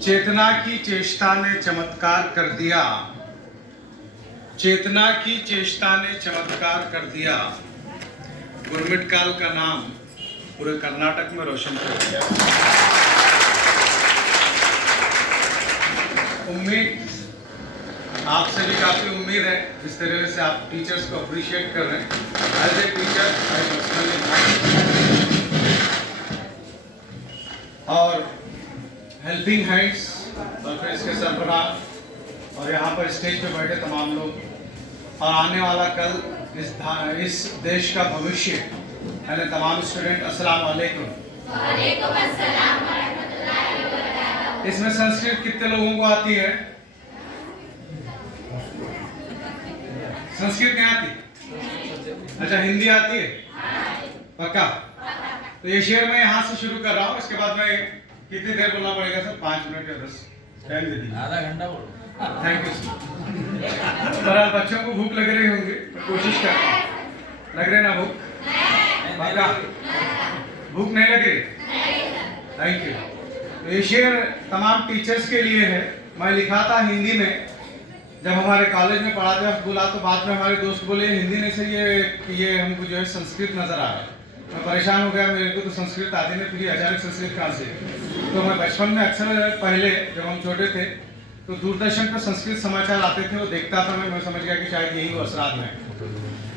चेतना की चेष्टा ने चमत्कार कर दिया, चेतना की चेष्टा ने चमत्कार कर दिया। गुरमिट काल का नाम पूरे कर्नाटक में रोशन कर दिया। उम्मीद आपसे भी काफी उम्मीद है, जिस तरह से आप टीचर्स को अप्रिशिएट कर रहे हैं। As a teacher I personally और हेल्पिंग हैंड्स और फिर इसके सरबराह और यहाँ पर स्टेज पे बैठे तमाम लोग और आने वाला कल इस देश का भविष्य यानी तमाम स्टूडेंट, अस्सलाम वालेकुम। वालेकुम अस्सलाम वरहमतुल्लाहि वबरकातुहू। इसमें संस्कृत कितने लोगों को आती है? संस्कृत नहीं आती? अच्छा, हिंदी आती है? पक्का? तो ये शेर मैं यहाँ से शुरू कर रहा हूँ, इसके बाद मैं कितनी देर बोलना पड़ेगा सर? 5 मिनट या 10? टाइम दे दीजिए। आधा घंटा बोलो। Thank you sir. पर आप बच्चों को भूख लग रही होंगी, तो कोशिश कर। लग रहे ना भूख? पक्का? भूख नहीं लगी? Thank you. तो ये शेर तमाम टीचर्स के लिए है। मैं लिखा था हिंदी में, जब हमारे कॉलेज में पढ़ाते वक्त बोला, तो बाद में हमारे दोस्त बोले हिंदी नहीं सही, ये हमको जो है संस्कृत नजर आ रहा है। मैं परेशान हो गया, मेरे को तो संस्कृत आती नहीं, फिर अचानक संस्कृत कहाँ से? तो मैं बचपन में अक्सर पहले जब हम छोटे थे तो दूरदर्शन पर संस्कृत समाचार आते थे, वो देखता था मैं समझ गया कि शायद यही वो असरात हैं।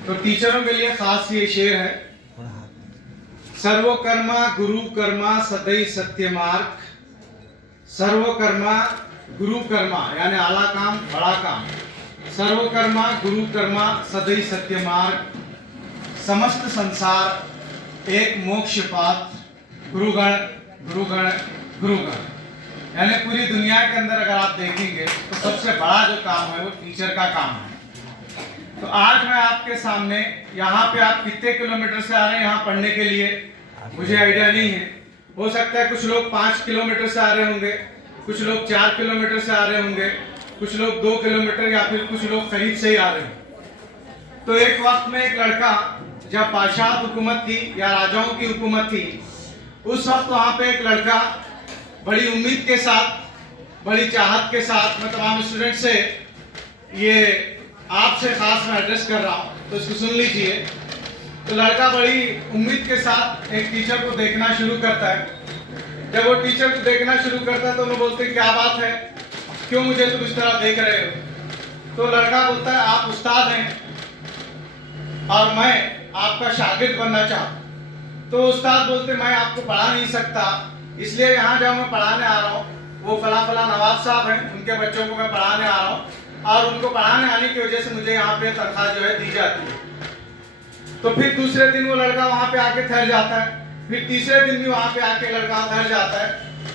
तो टीचरों के लिए खास ये शेर है। सर्वकर्मा गुरु कर्मा सदै सत्य मार्ग, सर्वकर्मा गुरु कर्मा यानी आला काम बड़ा काम, सर्वकर्मा गुरु कर्मा सदै सत्य मार्ग, समस्त संसार एक मोक्ष पाथ, गुरुगण गुरुगण गुरुगण। यानी पूरी दुनिया के अंदर अगर आप देखेंगे तो सबसे बड़ा जो काम है वो टीचर का काम है। तो आज मैं आपके सामने, यहाँ पे आप कितने किलोमीटर से आ रहे हैं यहाँ पढ़ने के लिए मुझे आइडिया नहीं है। हो सकता है कुछ लोग 5 किलोमीटर से आ रहे होंगे, कुछ लोग 4 किलोमीटर से आ रहे होंगे, कुछ लोग 2 किलोमीटर या फिर कुछ लोग करीब से ही आ रहे हैं। तो एक वक्त में एक लड़का, जब बादशाह हुकूमत थी या राजाओं की हुकूमत थी, उस वक्त वहां पे एक लड़का बड़ी उम्मीद के साथ, बड़ी चाहत के साथ, मैं तमाम स्टूडेंट से ये आपसे खास मैं एड्रेस कर रहा हूँ, तो इसको सुन लीजिए। तो लड़का बड़ी उम्मीद के साथ एक टीचर को देखना शुरू करता है। जब वो टीचर को देखना शुरू करता है तो वो बोलते हैं क्या बात है, क्यों मुझे तुम इस तरह देख रहे हो? तो लड़का बोलता है आप उस्ताद हैं और मैं आपका शागिर्द बनना चाहता। तो उस्ताद बोलते मैं आपको पढ़ा नहीं सकता, इसलिए यहाँ जब मैं पढ़ाने आ रहा हूँ, वो फला फला नवाब साहब हैं, उनके बच्चों को मैं पढ़ाने आ रहा हूँ और उनको पढ़ाने आने की वजह से मुझे यहाँ पे तनख्वाह जो है दी जाती है। तो फिर दूसरे दिन वो लड़का वहाँ पे आके ठहर जाता है, फिर तीसरे दिन भी वहाँ पे आके लड़का ठहर जाता है।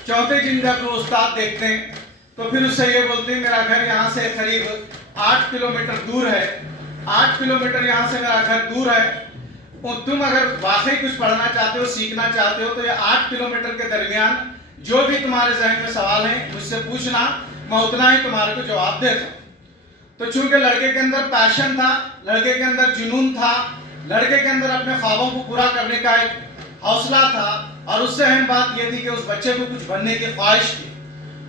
चौथे दिन जब वो उस्ताद देखते हैं तो फिर उससे ये बोलते हैं मेरा घर यहाँ से करीब 8 किलोमीटर दूर है, 8 किलोमीटर यहाँ से मेरा घर दूर है, और तुम अगर वाकई कुछ पढ़ना चाहते हो, सीखना चाहते हो, तो ये 8 किलोमीटर के दरमियान जो भी तुम्हारे जहन में सवाल है मुझसे पूछना, मैं उतना ही तुम्हारे को जवाब देता हूँ। तो चूंकि लड़के के अंदर पैशन था, लड़के के अंदर जुनून था, लड़के के अंदर अपने ख्वाबों को पूरा करने का एक हौसला था, और उससे अहम बात यह थी कि उस बच्चे को कुछ बनने की ख्वाहिश थी।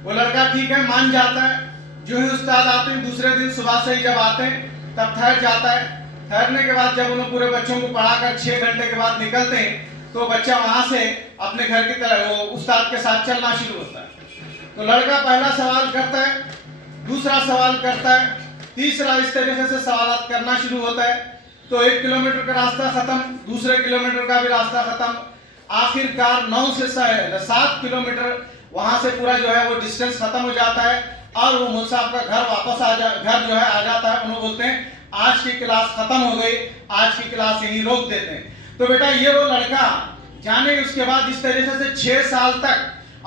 वो लड़का ठीक है मान जाता है। जो ही उस्ताद आते हैं दूसरे दिन सुबह से ही जब आते हैं तब ठहर जाता है। ठहरने के बाद जब उन्होंने पूरे बच्चों को पढ़ाकर 6 घंटे के बाद निकलते हैं तो बच्चा वहां से अपने घर की तरह वो उस्ताद के साथ चलना शुरू होता है। तो लड़का पहला सवाल करता है, दूसरा सवाल करता है, तीसरा, इस तरीके से सवाल करना शुरू होता है। तो 1 किलोमीटर का रास्ता खत्म, दूसरे किलोमीटर का भी रास्ता खत्म, आखिरकार 9 से 7 किलोमीटर वहां से पूरा जो है वो डिस्टेंस खत्म हो जाता है और वो मुल्क साहब का घर वापस घर जो है आ जाता है। उन्होंने बोलते हैं आज की क्लास खत्म हो गई, आज की क्लास यहीं रोक देते हैं। तो बेटा ये वो लड़का जाने उसके बाद इस तरीके से 6 साल तक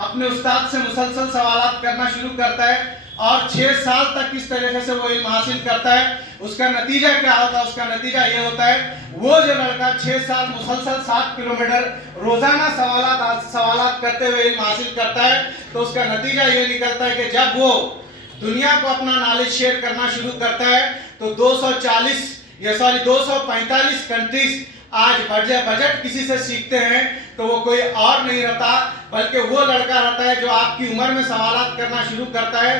अपने उस्ताद से मुसलसल सवालात करना शुरू करता है और 6 साल तक किस तरीके से वो इल्म हासिल करता है। उसका नतीजा क्या होता है? उसका नतीजा ये होता है, वो जो लड़का 6 साल मुसलसल 7 किलोमीटर रोजाना सवालात करते हुए इल्म हासिल करता है, तो उसका नतीजा ये निकलता है कि जब वो दुनिया को अपना नॉलेज शेयर करना शुरू करता है तो 245 कंट्रीज आज बजट किसी से सीखते हैं तो वो कोई और नहीं रहता, बल्कि वो लड़का रहता है जो आपकी उम्र में सवालात करना शुरू करता है।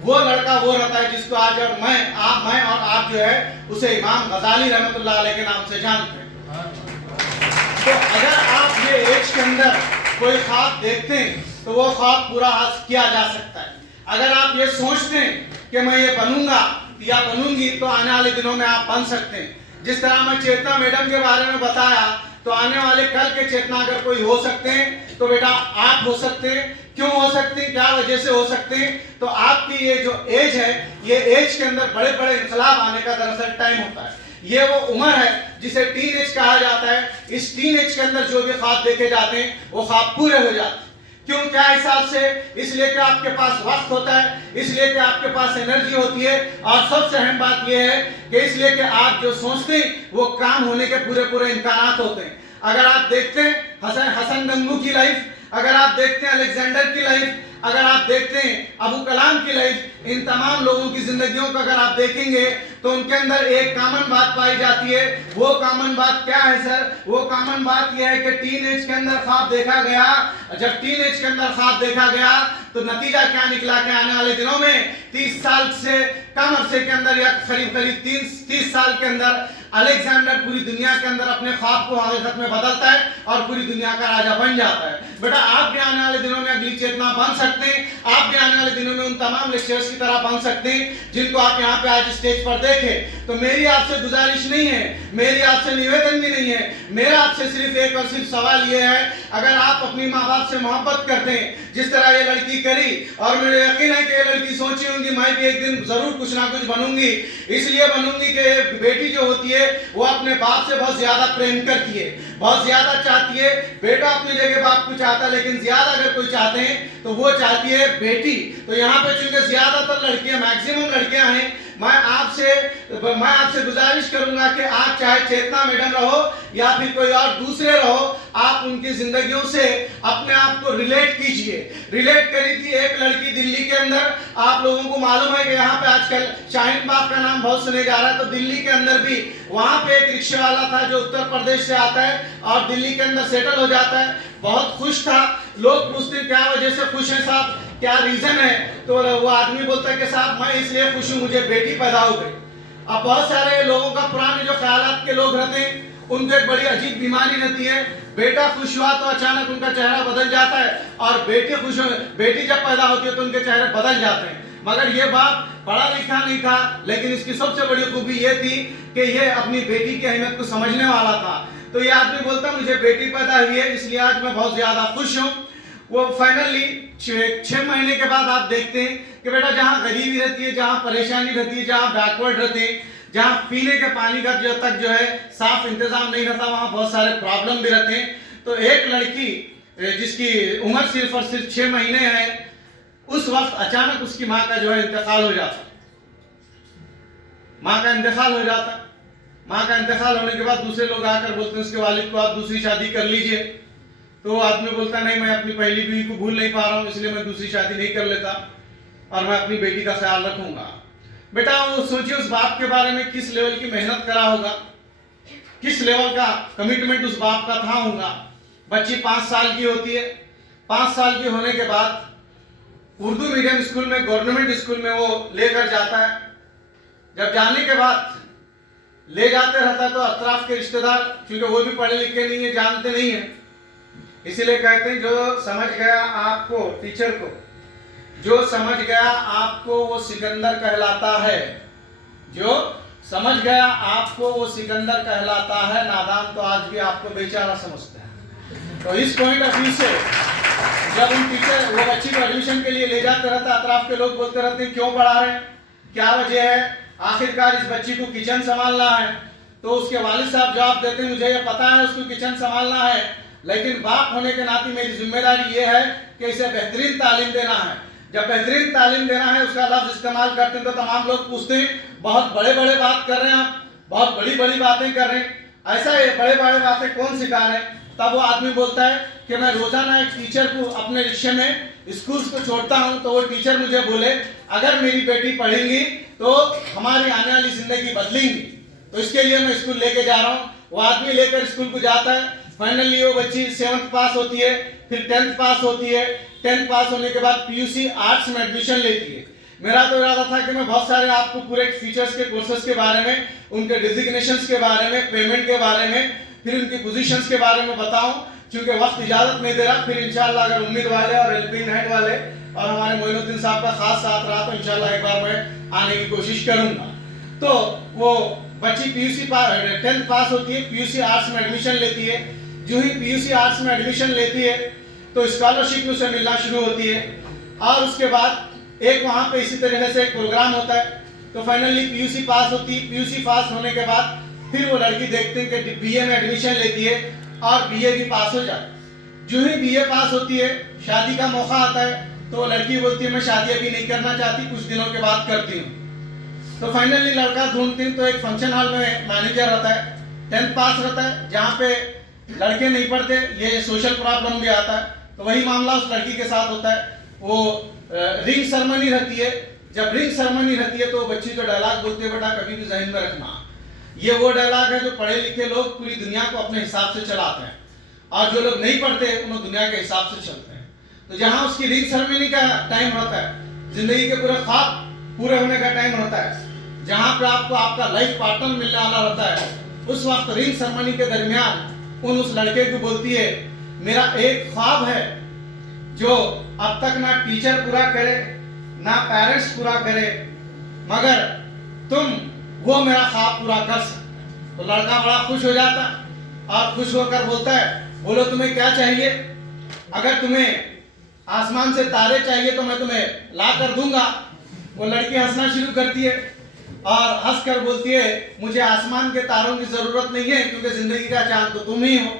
वो लड़का वो रहता है जिसको आज और मैं और आप जो है उसे इमाम गजाली रहमतुल्लाह अलैह के नाम से जानते हैं। तो अगर आप ये एज के अंदर कोई ख्वाब देखते हैं तो वो ख्वाब पूरा किया जा सकता है। अगर आप ये सोचते हैं कि मैं ये बनूंगा या बनूंगी तो आने वाले दिनों में आप बन सकते हैं। जिस तरह मैं चेतना मैडम के बारे में बताया, तो आने वाले कल के चेतना अगर कोई हो सकते हैं तो बेटा आप हो सकते हैं। क्यों हो सकते हैं, क्या वजह से हो सकते हैं? तो आपकी ये जो एज है, ये एज के अंदर बड़े बड़े इंकलाब आने का दरअसल टाइम होता है। ये वो उम्र है जिसे टीन एज कहा जाता है। इस टीन एज के अंदर जो भी ख्वाब देखे जाते हैं वो ख्वाब पूरे हो जाते हैं। क्यों, क्या हिसाब से? इसलिए कि आपके पास वक्त होता है, इसलिए कि आपके पास एनर्जी होती है, और सबसे अहम बात यह है कि इसलिए कि आप जो सोचते हैं वो काम होने के पूरे पूरे इम्कानात होते हैं। अगर आप देखते हैं हसन गंगू की लाइफ, अगर आप देखते हैं अलेक्जेंडर की लाइफ, अगर आप देखते हैं अबू कलाम की लाइफ, इन तमाम लोगों की जिंदगियों को अगर आप देखेंगे तो उनके अंदर एक कॉमन बात पाई जाती है। वो कॉमन बात क्या है सर? वो कॉमन बात यह है कि टीन एज के अंदर ख्वाब देखा गया। जब टीन एज के अंदर ख्वाब देखा गया तो नतीजा क्या निकला कि आने वाले दिनों में 30 साल से कम अरसे के अंदर या करीब 30 साल के अंदर अलेक्जेंडर पूरी दुनिया के अंदर अपने ख्वाब को हकीकत में बदलता है और पूरी दुनिया का राजा बन जाता है। बेटा आप भी आने वाले दिनों में अगली चेतना बन सकते हैं। आप भी आने वाले दिनों में उन तमाम लेक्चरर्स की तरह बन सकते हैं जिनको आप यहाँ पे आज स्टेज पर देखें। तो मेरी आपसे गुजारिश नहीं है, मेरी आपसे निवेदन भी नहीं है, मेरा आपसे सिर्फ एक और सिर्फ सवाल ये है, अगर आप अपनी माँ बाप से मोहब्बत करते हैं जिस तरह ये लड़की करी, और मुझे यकीन है कि ये लड़की सोची होंगी मैं भी एक दिन जरूर कुछ ना कुछ बनूंगी, इसलिए बनूंगी कि बेटी जो होती है वो अपने बाप से बहुत ज्यादा प्रेम करती है, बहुत ज्यादा चाहती है। बेटा अपनी जगह बाप को चाहता है, लेकिन ज्यादा अगर कोई चाहते हैं तो वो चाहती है बेटी। तो यहाँ पे चूंकि ज्यादातर लड़कियां, मैक्सिमम लड़कियां हैं, मैं आपसे गुजारिश करूंगा कि आप चाहे चेतना मैडम रहो या फिर कोई और दूसरे रहो, आप उनकी जिंदगियों से अपने आप को रिलेट कीजिए। रिलेट करी थी एक लड़की दिल्ली के अंदर, आप लोगों को मालूम है कि यहाँ पे आजकल शाहीन बाग का नाम बहुत सुने जा रहा है, तो दिल्ली के अंदर भी वहां पे एक रिक्शा वाला था जो उत्तर प्रदेश से आता है और दिल्ली के अंदर सेटल हो जाता है। बहुत खुश था। लोग पूछते क्या वजह से खुश है साहब, क्या रीजन है? तो वो आदमी बोलता है कि साहब मैं इसलिए खुश हूँ, मुझे बेटी पैदा हो गई। अब बहुत सारे लोगों का, पुराने जो ख्यालात के लोग रहते हैं, उनको एक बड़ी अजीब बीमारी रहती है, बेटा खुश हुआ तो अचानक उनका चेहरा बदल जाता है, और बेटी जब पैदा होती है तो उनके चेहरे बदल जाते हैं। मगर ये बाप पढ़ा लिखा नहीं था, लेकिन इसकी सबसे बड़ी खूबी ये थी कि ये अपनी बेटी की अहमियत को समझने वाला था। तो ये आदमी बोलता मुझे बेटी पैदा हुई है इसलिए आज मैं बहुत ज्यादा खुश हूँ। वो फाइनली 6 महीने के बाद आप देखते हैं कि बेटा जहाँ गरीबी रहती है, जहाँ परेशानी रहती है, जहाँ बैकवर्ड रहते हैं, जहाँ पीने के पानी का जो है साफ इंतजाम नहीं रहता, वहाँ बहुत सारे प्रॉब्लम भी रहते हैं। तो एक लड़की जिसकी उम्र सिर्फ और सिर्फ 6 महीने है, उस वक्त अचानक उसकी माँ का जो है इंतकाल हो जाता। माँ का इंतकाल हो जाता। माँ का इंतकाल होने के बाद दूसरे लोग आकर बोलते हैं उसके वालिद को आप दूसरी शादी कर लीजिए। तो वो आदमी बोलता नहीं, मैं अपनी पहली बीवी को भूल नहीं पा रहा हूँ, इसलिए मैं दूसरी शादी नहीं कर लेता और मैं अपनी बेटी का ख्याल रखूंगा। बेटा वो सोचिए उस बाप के बारे में किस लेवल की मेहनत करा होगा, किस लेवल का कमिटमेंट उस बाप का था होगा। बच्ची 5 साल की होती है। 5 साल की होने के बाद उर्दू मीडियम स्कूल में, गवर्नमेंट स्कूल में वो लेकर जाता है। जब जाने के बाद ले जाते रहता है तो अतराफ के रिश्तेदार, क्योंकि वो भी पढ़े लिखे नहीं है, जानते नहीं है, इसीलिए कहते हैं जो समझ गया आपको, टीचर को जो समझ गया आपको वो सिकंदर कहलाता है। जो समझ गया आपको वो सिकंदर कहलाता है, नादान तो आज भी आपको बेचारा समझते हैं। तो इस पॉइंट ऑफ व्यू से जब उन टीचर वो बच्ची को एडमिशन के लिए ले जाते रहता, अतराफ के लोग बोलते रहते हैं क्यों पढ़ा रहे, क्या वजह है? आखिरकार इस बच्ची को किचन संभालना है। तो उसके वालिद साहब जवाब देते हैं मुझे ये पता है उसको किचन संभालना है, लेकिन बाप होने के नाते मेरी जिम्मेदारी ये है कि इसे बेहतरीन तालीम देना है। जब बेहतरीन तालीम देना है उसका लफ्ज इस्तेमाल करते हैं तो तमाम लोग पूछते हैं बहुत बड़े बड़े बात कर रहे हैं आप, बहुत बड़ी बड़ी बातें कर रहे हैं, ऐसा है बड़े बड़े बातें कौन सिखा रहे हैं? तब वो आदमी बोलता है कि मैं रोजाना एक टीचर को अपने रिक्शे में स्कूल को छोड़ता हूँ, तो वो टीचर मुझे बोले अगर मेरी बेटी पढ़ेंगी तो हमारी आने वाली जिंदगी बदलेंगी, तो इसके लिए मैं स्कूल लेके जा रहा हूँ। वो आदमी लेकर स्कूल को जाता है। फाइनली वो बच्ची 7th पास होती है, फिर 10th पास होती है। 10th पास होने के बाद पीयूसी आर्ट्स में एडमिशन लेती है। मेरा तो इरादा था कि मैं बहुत सारे आपको पूरे फीचर्स के कोर्सेज के बारे में, उनके डिजिग्नेशंस के बारे में, पेमेंट के बारे में, फिर उनकी पोजीशंस के बारे में बताऊं। क्योंकि वक्त इजाजत नहीं दे रहा, फिर इंशाल्लाह अगर उम्मीद वाले और हेल्पिंग हैंड वाले और हमारे मोइनुद्दीन साहब का खास साथ रहा तो इंशाल्लाह एक बार मैं आने की कोशिश करूंगा। तो वो बच्ची पीयूसी 10th पास होती है, पीयूसी आर्ट्स में एडमिशन लेती है। जो ही पीयूसी आर्ट्स में एडमिशन लेती है तो स्कॉलरशिप उसे मिलना शुरू होती है। और उसके बाद एक वहाँ पे इसी तरीके से एक प्रोग्राम होता है। तो फाइनली पीयूसी पास होती है। पीयूसी पास होने के बाद फिर वो लड़की देखते हैं कि बीए में एडमिशन लेती है और बीए भी पास हो जाती। जो ही बीए पास होती है, शादी का मौका आता है तो वो लड़की बोलती है मैं शादी अभी नहीं करना चाहती, कुछ दिनों के बाद करती हूँ। तो फाइनली लड़का ढूंढती हूँ तो एक फंक्शन हॉल में मैनेजर रहता है, 10th पास रहता है, जहाँ पे लड़के नहीं पढ़ते, ये सोशल प्रॉब्लम भी आता है। तो वही मामला उस लड़की के साथ होता है। वो रिंग सेरेमनी रहती है। जब रिंग सेरेमनी रहती है तो बच्ची जो डायलॉग बोलती है, बेटा कभी भी जहन में रखना, ये वो डायलॉग है जो पढ़े लिखे लोग पूरी दुनिया को अपने हिसाब से चलाते हैं और जो लोग नहीं पढ़ते उन्हें दुनिया के हिसाब से चलते हैं। तो जहाँ उसकी रिंग सेरेमनी का टाइम रहता है, जिंदगी के पूरे ख्वाब पूरे होने का टाइम रहता है, जहाँ पे आपको आपका लाइफ पार्टनर मिलने वाला रहता है, उस वक्त रिंग सेरेमनी के दरमियान उस लड़के को बोलती है मेरा एक ख्वाब है जो अब तक ना टीचर पूरा करे ना पेरेंट्स पूरा करे, मगर तुम वो मेरा ख्वाब पूरा कर सकते। तो लड़का बड़ा खुश हो जाता और खुश होकर बोलता है बोलो तुम्हें क्या चाहिए? अगर तुम्हें आसमान से तारे चाहिए तो मैं तुम्हें ला कर दूंगा। वो लड़की हंसना शुरू करती है और हंस कर बोलती है मुझे आसमान के तारों की जरूरत नहीं है क्योंकि जिंदगी का चांद तो तुम ही हो।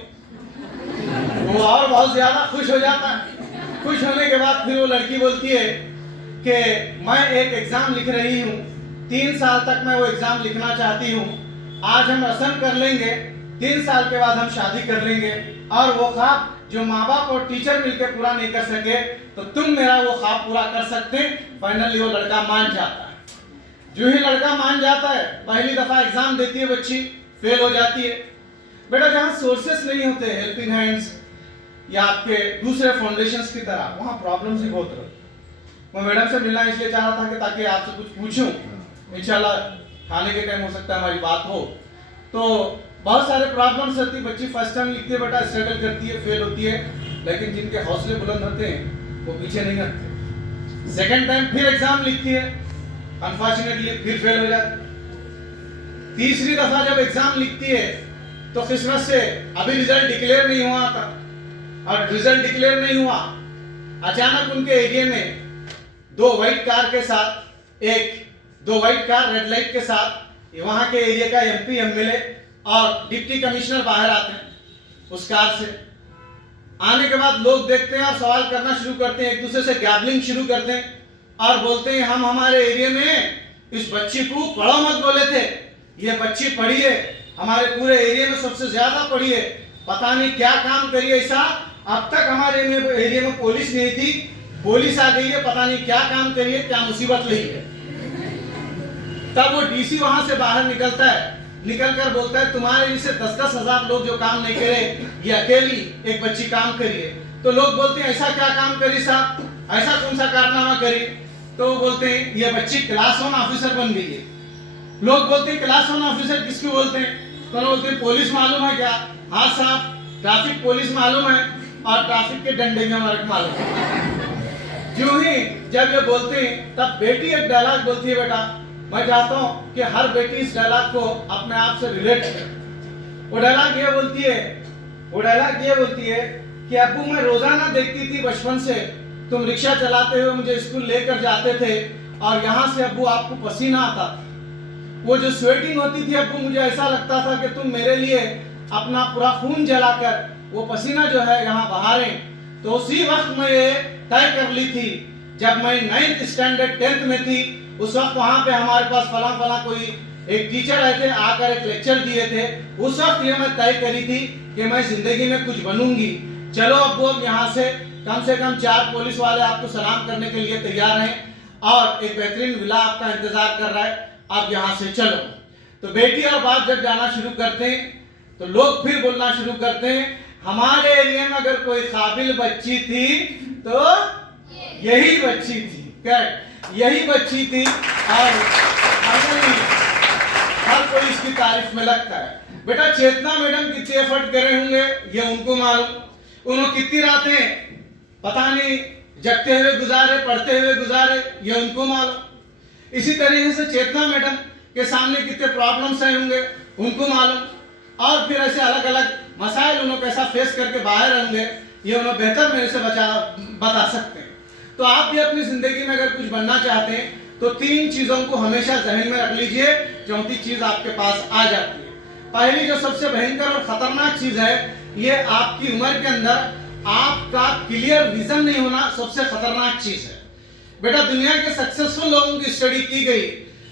वो और बहुत ज्यादा खुश हो जाता है। खुश होने के बाद फिर वो लड़की बोलती है कि मैं एक एग्जाम लिख रही हूँ, 3 साल तक मैं वो एग्जाम लिखना चाहती हूँ। आज हम रस्म कर लेंगे, 3 साल के बाद हम शादी कर लेंगे और वो ख्वाब जो माँ बाप और टीचर मिलकर पूरा नहीं कर सके तो तुम मेरा वो ख्वाब पूरा कर सकते। फाइनली वो लड़का मान जाता है। जो ही लड़का मान जाता है, पहली दफा एग्जाम देती है बच्ची, फेल हो जाती है। बेटा जहाँ सोर्सेस नहीं होते हेल्पिंग हैंड्स या आपके दूसरे फाउंडेशंस की तरह, वहाँ प्रॉब्लम्स भी बहुत रहती। मैं मैडम से मिलना इसलिए चाह रहा था कि ताकि आपसे कुछ पूछूं, इंशाल्लाह खाने के टाइम हो सकता है हमारी बात हो। तो बहुत सारे प्रॉब्लम्स रहती। बच्ची फर्स्ट टाइम लिखती है, बेटा स्ट्रगल करती है, फेल होती है, लेकिन जिनके हौसले बुलंद होते हैं वो पीछे नहीं हटते। सेकंड टाइम फिर एग्जाम लिखती है, अनफॉर्चुनेटली फिर फेल हो जाती। तीसरी दफा जब एग्जाम लिखती है तो किस्मत से अभी रिजल्ट डिक्लेयर नहीं हुआ था और रिजल्ट डिक्लेयर नहीं हुआ, अचानक उनके एरिया में 2 व्हाइट कार के साथ, 2 व्हाइट कार रेड लाइट के साथ वहां के एरिया का एमपी एमएलए और डिप्टी कमिश्नर बाहर आते हैं उस कार से। आने के बाद लोग देखते हैं और सवाल करना शुरू करते हैं, एक दूसरे से गैबलिंग शुरू करते हैं और बोलते हैं हम हमारे एरिया में इस बच्ची को पढ़ो मत बोले थे, ये बच्ची पढ़ी है, हमारे पूरे एरिया में सबसे ज्यादा पढ़ी है, पता नहीं क्या काम करी ऐसा, अब तक हमारे एरिया में पुलिस नहीं थी, पुलिस आ गई है, पता नहीं क्या काम करी है, क्या मुसीबत ली है। तब वो डीसी वहां से बाहर निकलता है, निकल कर बोलता है तुम्हारे जैसे 10-10 हजार लोग जो काम नहीं करे, ये अकेली एक बच्ची काम करी है। तो लोग बोलते हैं ऐसा क्या काम करी साहब, ऐसा कौन सा कारनामा करी? तो वो बोलते हैं ये बच्ची क्लास 1 ऑफिसर बन गई है। लोग बोलते हैं क्लास 1 ऑफिसर किसको बोलते हैं? तो लोग बोलते हैं पुलिस मालूम है क्या? हाँ साहब, ट्रैफिक पुलिस मालूम है और ट्रैफिक के डंडे में हमारे मालूम है। जो ही जब ये बोलते हैं तब बेटी एक डायलॉग बोलती है, बेटा मैं चाहता हूँ कि हर बेटी इस डायलॉग को अपने आप से रिलेट करे। वो डायलॉग ये बोलती है कि अब्बू मैं रोजाना देखती थी बचपन से तुम रिक्शा चलाते हुए मुझे स्कूल लेकर जाते थे और यहाँ से अब्बू आपको पसीना आता था, वो जो स्वेटिंग होती थी अब्बू मुझे ऐसा लगता था कि तुम मेरे लिए अपना पूरा खून जलाकर वो पसीना जो है यहाँ बहा रहे। तो उसी वक्त मैं ये तय कर ली थी, जब मैं 9th स्टैंडर्ड 10th में थी, उस वक्त वहाँ पे हमारे पास फला कोई एक टीचर आए थे, आकर एक लेक्चर दिए थे। उस वक्त ये मैं तय करी थी कि मैं जिंदगी में कुछ बनूंगी। चलो अब वो यहाँ से कम 4 पुलिस वाले आपको सलाम करने के लिए तैयार हैं और एक बेहतरीन विला आपका इंतजार कर रहा है, आप यहाँ से चलो। तो बेटी और बाप जब जाना शुरू करते हैं तो लोग फिर बोलना शुरू करते हैं, हमारे एरिया में अगर कोई काबिल बच्ची थी तो यही बच्ची थी, क्या यही बच्ची थी। और हर कोई इसकी तारीफ में लगता है। बेटा चेतना मैडम कितने एफर्ट करे होंगे ये उनको मालूम, उन्होंने कितनी रातें पता नहीं जगते हुए गुजारे, पढ़ते हुए गुजारे, ये उनको मालूम। इसी तरीके से चेतना मैडम के सामने कितने प्रॉब्लम्स आए होंगे उनको मालूम, और फिर ऐसे अलग अलग मसाइल उन्होंने कैसा फेस करके बाहर होंगे ये उन्हें बेहतर मेरे से बता सकते हैं। तो आप भी अपनी जिंदगी में अगर कुछ बनना चाहते हैं तो 3 चीजों को हमेशा जहन में रख लीजिए, चौथी चीज आपके पास आ जाती है। पहली जो सबसे भयंकर और खतरनाक चीज है, ये आपकी उम्र के अंदर आपका क्लियर विजन नहीं होना सबसे खतरनाक चीज है। बेटा दुनिया के सक्सेसफुल लोगों की स्टडी की गई,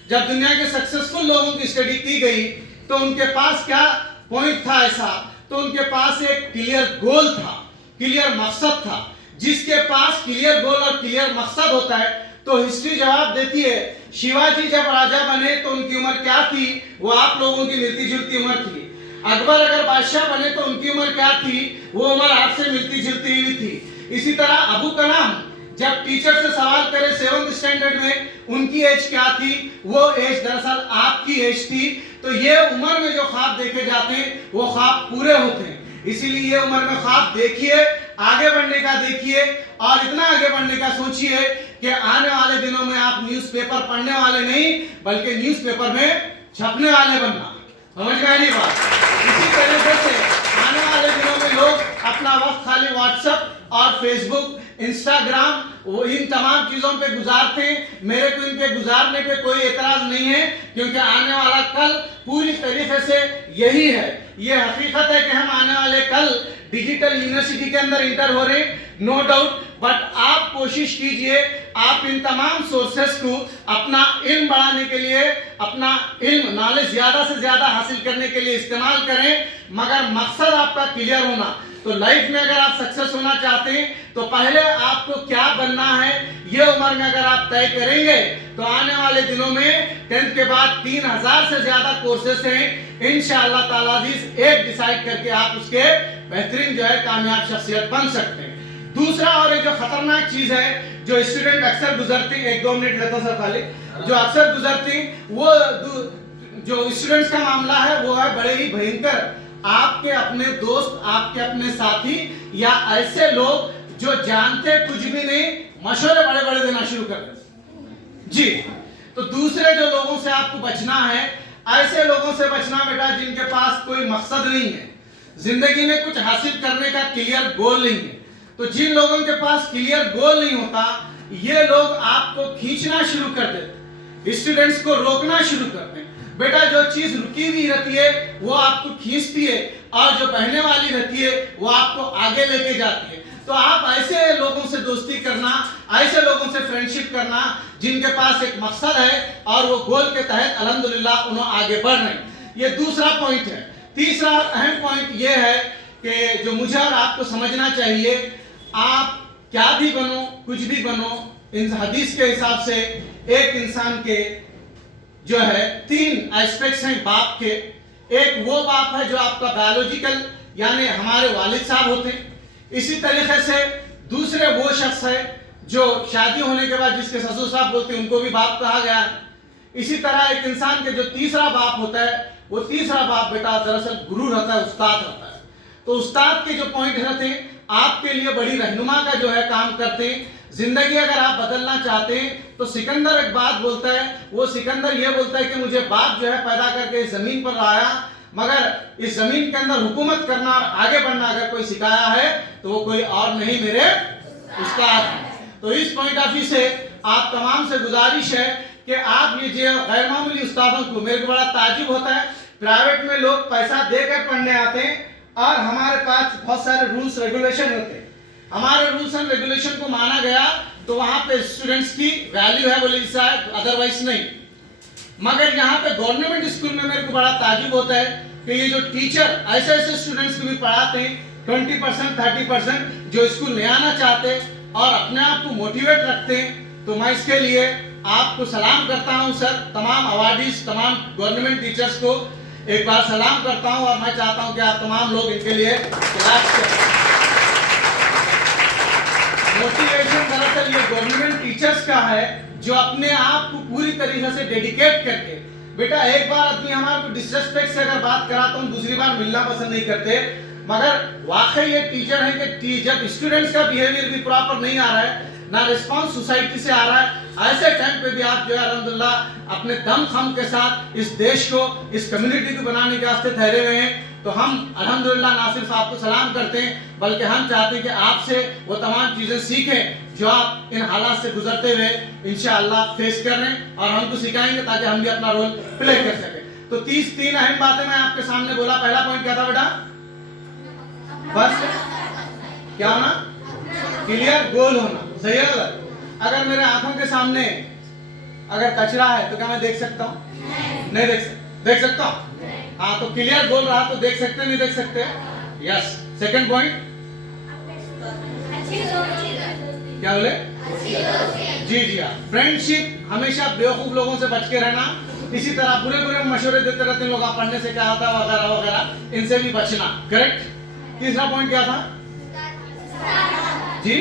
जब दुनिया के सक्सेसफुल लोगों की स्टडी की गई तो उनके पास क्या पॉइंट था ऐसा, तो उनके पास एक क्लियर गोल था, क्लियर मकसद था। जिसके पास क्लियर गोल और क्लियर मकसद होता है तो हिस्ट्री जवाब देती है। शिवाजी जब राजा बने तो उनकी उम्र क्या थी, वो आप लोगों की मिलती जुलती उम्र थी। अकबर अगर बादशाह बने तो उनकी उम्र क्या थी, वो उम्र आपसे मिलती जुलती हुई थी। इसी तरह अबू कलाम जब टीचर से सवाल करे 7th स्टैंडर्ड में, उनकी एज क्या थी, वो एज दरअसल आपकी एज थी। तो ये उम्र में जो ख्वाब देखे जाते हैं वो ख्वाब पूरे होते हैं। इसीलिए ये उम्र में ख्वाब देखिए, आगे बढ़ने का देखिए, और इतना आगे बढ़ने का सोचिए कि आने वाले दिनों में आप न्यूज़पेपर पढ़ने वाले नहीं बल्कि न्यूज़पेपर में छपने वाले बनना। समझ में आई बात? इसी तरीके से आने वाले दिनों में लोग अपना वक्त खाली व्हाट्सएप और फेसबुक, इंस्टाग्राम, वो इन तमाम चीजों पे गुजारते हैं। मेरे को इनके गुजारने पे कोई एतराज नहीं है, क्योंकि आने वाला कल पूरी तरीके से यही है। ये हकीकत है कि हम आने वाले कल डिजिटल यूनिवर्सिटी के अंदर इंटर हो रहे हैं, नो डाउट। बट आप कोशिश कीजिए, आप इन तमाम सोर्सेस को अपना इल्म बढ़ाने के लिए, अपना इल्म नॉलेज ज्यादा से ज्यादा हासिल करने के लिए इस्तेमाल करें, मगर मकसद आपका क्लियर होना। तो लाइफ में अगर आप सक्सेस होना चाहते हैं तो पहले आपको क्या बनना है ये उम्र में अगर आप तय करेंगे तो आने वाले दिनों में 10th के बाद 3000 से ज्यादा कोर्सेस हैं। इंशाअल्लाह ताला अज़ीज़ एक डिसाइड करके आप उसके बेहतरीन जो है कामयाब शख्सियत बन सकते हैं। दूसरा और एक जो खतरनाक चीज है जो स्टूडेंट अक्सर गुजरते हैं, 1-2 मिनट लेता सर खाली, जो अक्सर गुजरते हैं वो जो स्टूडेंट्स का मामला है वो है बड़े ही भयंकर। आपके अपने दोस्त, आपके अपने साथी या ऐसे लोग जो जानते कुछ भी नहीं मशवरे बड़े बड़े देना शुरू कर देते जी। तो दूसरे जो लोगों से आपको बचना है, ऐसे लोगों से बचना बेटा जिनके पास कोई मकसद नहीं है, जिंदगी में कुछ हासिल करने का क्लियर गोल नहीं है। तो जिन लोगों के पास क्लियर गोल नहीं होता, ये लोग आपको खींचना शुरू कर देते, स्टूडेंट्स को रोकना शुरू करते हैं। बेटा जो चीज रुकी हुई रहती है वो आपको खींचती है, और जो बहने वाली रहती है वो आपको आगे लेके जाती है। तो आप ऐसे लोगों से दोस्ती करना, ऐसे लोगों से फ्रेंडशिप करना जिनके पास एक मकसद है और वो गोल के तहत अल्हम्दुलिल्लाह उन्हें आगे बढ़ रहे हैं। ये दूसरा पॉइंट है। तीसरा अहम पॉइंट ये है कि जो मुझे और आपको समझना चाहिए, आप क्या भी बनो, कुछ भी बनो, इन हदीस के हिसाब से एक इंसान के जो है 3 एस्पेक्ट्स हैं बाप के। एक वो बाप है जो आपका बायोलॉजिकल यानी हमारे वालिद साहब होते हैं। इसी तरीके से दूसरे वो शख्स है जो शादी होने के बाद जिसके ससुर साहब बोलते हैं उनको भी बाप कहा गया है। इसी तरह एक इंसान के जो तीसरा बाप होता है, वो तीसरा बाप बेटा दरअसल गुरु रहता है, उस्ताद रहता है। तो उस्ताद के जो पॉइंट रहते हैं आपके लिए बड़ी रहनुमा का जो है काम करते हैं। जिंदगी अगर आप बदलना चाहते हैं तो सिकंदर एक बात बोलता है, वो सिकंदर ये बोलता है कि मुझे बाप जो है पैदा करके इस जमीन पर लाया, मगर इस जमीन के अंदर हुकूमत करना और आगे बढ़ना अगर कोई सिखाया है तो वो कोई और नहीं मेरे उस्ताद हैं। तो इस पॉइंट ऑफ व्यू से आप तमाम से गुजारिश है कि आप ये जो गैर मामूली उस्तादों को, मेरे को बड़ा ताजुब होता है, प्राइवेट में लोग पैसा देकर पढ़ने आते हैं और हमारे पास बहुत सारे रूल्स रेगुलेशन होते हैं। हमारे रूल्स एंड रेगुलेशन को माना गया तो वहां पे स्टूडेंट्स की वैल्यू है बोले शायद, अदरवाइज नहीं। मगर यहाँ पे गवर्नमेंट स्कूल में मेरे को बड़ा ताजुब होता है कि ये जो टीचर ऐसे ऐसे स्टूडेंट्स को भी पढ़ाते हैं 20% 30% जो स्कूल ले आना चाहते हैं और अपने आप को मोटिवेट रखते हैं। तो मैं इसके लिए आपको सलाम करता हूं सर, तमाम अवार्डीज, तमाम गवर्नमेंट टीचर्स को, एक बार सलाम करता हूं और मैं चाहता हूं कि आप तमाम लोग इनके लिए क्लैप करें। मोटिवेशन दरअसल ये गवर्नमेंट टीचर्स का है जो अपने आप को पूरी तरीके से डेडिकेट करके, बेटा एक बार आदमी हमारे को डिसरेस्पेक्ट से अगर बात करा तो हम दूसरी बार मिलना पसंद नहीं करते, मगर वाकई ये टीचर है कि जब स्टूडेंट्स का बिहेवियर भी प्रॉपर नहीं आ रहा है, ना रिस्पांस सोसाइटी से आ रहा है, ऐसे टाइम पे भी आप जो है अल्हम्दुलिल्लाह अपने दम खम के साथ इस देश को, इस कम्युनिटी को बनाने के वास्ते ठहरे हुए हैं। तो हम अल्हम्दुलिल्लाह ना सिर्फ आपको सलाम करते हैं, बल्कि हम चाहते हैं कि आपसे वो तमाम चीज़ें सीखें जो आप इन हालात से गुजरते हुए इंशाअल्लाह फेस कर रहे हैं, और हमको सिखाएंगे ताकि हम भी अपना रोल प्ले कर सकें। तो 3 अहम बातें मैं आपके सामने बोला। पहला पॉइंट क्या था बेटा? फर्स्ट क्या होना? क्लियर गोल होना। सही है गलत? अगर मेरे आंखों के सामने अगर कचरा है तो क्या मैं देख सकता हूँ? नहीं देख सकता हूँ? हाँ, तो क्लियर गोल रहा तो देख सकते नहीं देख सकते? यस। सेकंड पॉइंट क्या बोले? जी हाँ, फ्रेंडशिप, हमेशा बेवकूफ लोगों से बच के रहना। इसी तरह बुरे मशवरे देते रहते हैं लोग, आप पढ़ने से क्या होता है वगैरह वगैरह, इनसे भी बचना। करेक्ट। तीसरा पॉइंट क्या था जी?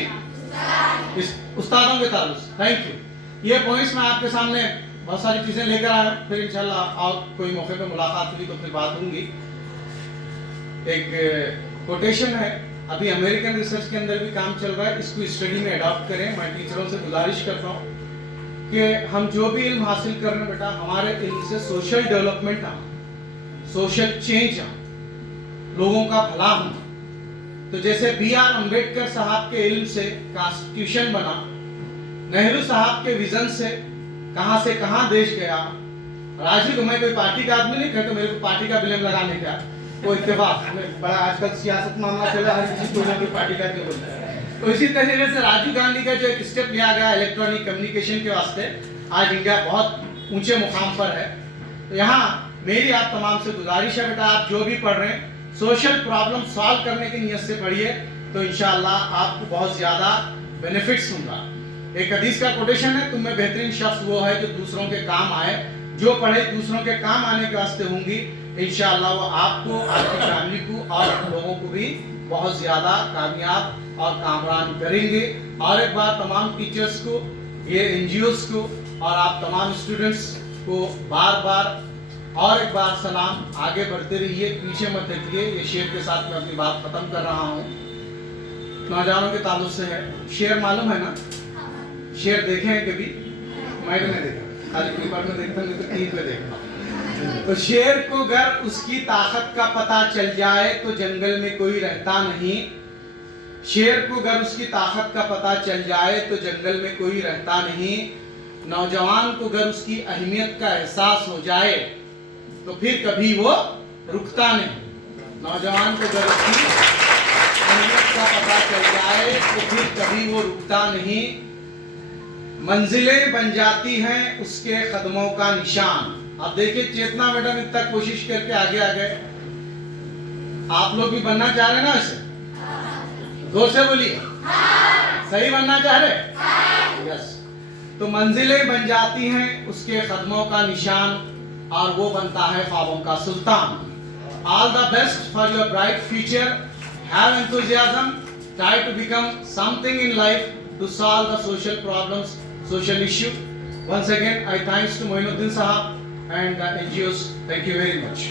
उस्तादों के ताल्लुक। Thank you. ये पॉइंट्स मैं आपके सामने बहुत सारी चीजें लेकर आया, फिर इंशाल्लाह और कोई मौके पे मुलाकात हुई तो फिर बात होंगी। एक कोटेशन है, अभी अमेरिकन रिसर्च के अंदर भी काम चल रहा है, इसको स्टडी में अडॉप्ट करें। मैं टीचरों से गुजारिश करता हूँ कि हम जो भी इल्म हासिल कर रहे हैं बेटा, हमारे इल्म से सोशल डेवलपमेंट आ, सोशल चेंज आ, लोगों का भला होना। तो जैसे B.R. अम्बेडकर साहब के इल्म से कॉन्स्टिट्यूशन बना, नेहरू साहब के विजन से कहां देश गया। राजीव, मैं कोई पार्टी का आदमी नहीं कहता, मेरे को पार्टी का ब्लेम लगाने का कोई इत्तेफाक बड़ा, आजकल सियासत मामला चला, हर किसी कोई ना कोई पार्टी का क्यों बोलता है। तो इसी तरीके से राजीव गांधी का जो एक स्टेप लिया गया इलेक्ट्रॉनिक कम्युनिकेशन के वास्ते, आज इंडिया बहुत ऊंचे मुकाम पर है। तो यहाँ मेरी आप तमाम से गुजारिश है बेटा, आप जो भी पढ़ रहे हैं सोशल प्रॉब्लम सॉल्व करने की नियत से पढ़िए, तो इंशाअल्लाह आपको बहुत ज्यादा बेनिफिट्स होगा। एक हदीस का कोटेशन है, तुम में बेहतरीन शख्स वो है जो दूसरों के काम आए। जो पढ़े दूसरों के काम आने के वास्ते होंगी, इंशाअल्लाह वो आपको, आपकी फैमिली को और लोगों को भी बहुत ज्यादा कामयाब और कामरान करेंगे। और एक बार तमाम टीचर्स को, ये NGOs को और आप तमाम स्टूडेंट्स को बार बार और एक बार सलाम। आगे बढ़ते रहिए, पीछे मत हटिए। ये शेर के साथ मैं अपनी बात खत्म कर रहा हूँ। नौजवानों के ताल्लुक से है। शेर मालूम है ना? शेर देखे हैं कभी? मैं तो नहीं देखा, खाली पेपर में देखता हूँ, तो टीवी पे देखता। तो शेर को अगर उसकी ताकत का पता चल जाए तो जंगल में कोई रहता नहीं। शेर को अगर उसकी ताकत का पता चल जाए तो जंगल में कोई रहता नहीं। नौजवान को अगर उसकी अहमियत का एहसास हो जाए तो फिर कभी वो रुकता नहीं। नौजवान को अगर उसकी अहमियत का पता चल जाए तो फिर कभी वो रुकता नहीं। मंजिलें बन जाती हैं उसके कदमों का निशान। अब देखिए चेतना मैडम इतना कोशिश करके आगे आ गए। आप लोग भी बनना चाह रहे हैं ना ऐसे? जोर से बोलिए। सही बनना चाह रहे? यस। तो मंजिलें बन जाती हैं उसके कदमों का निशान, और वो बनता है ख्वाबों का सुल्तान। All the best for your bright future. Have enthusiasm, try to become something in life to solve the social problems, social issue. Once again, I thanks to Moinuddin Sahab and the NGOs. Thank you very much.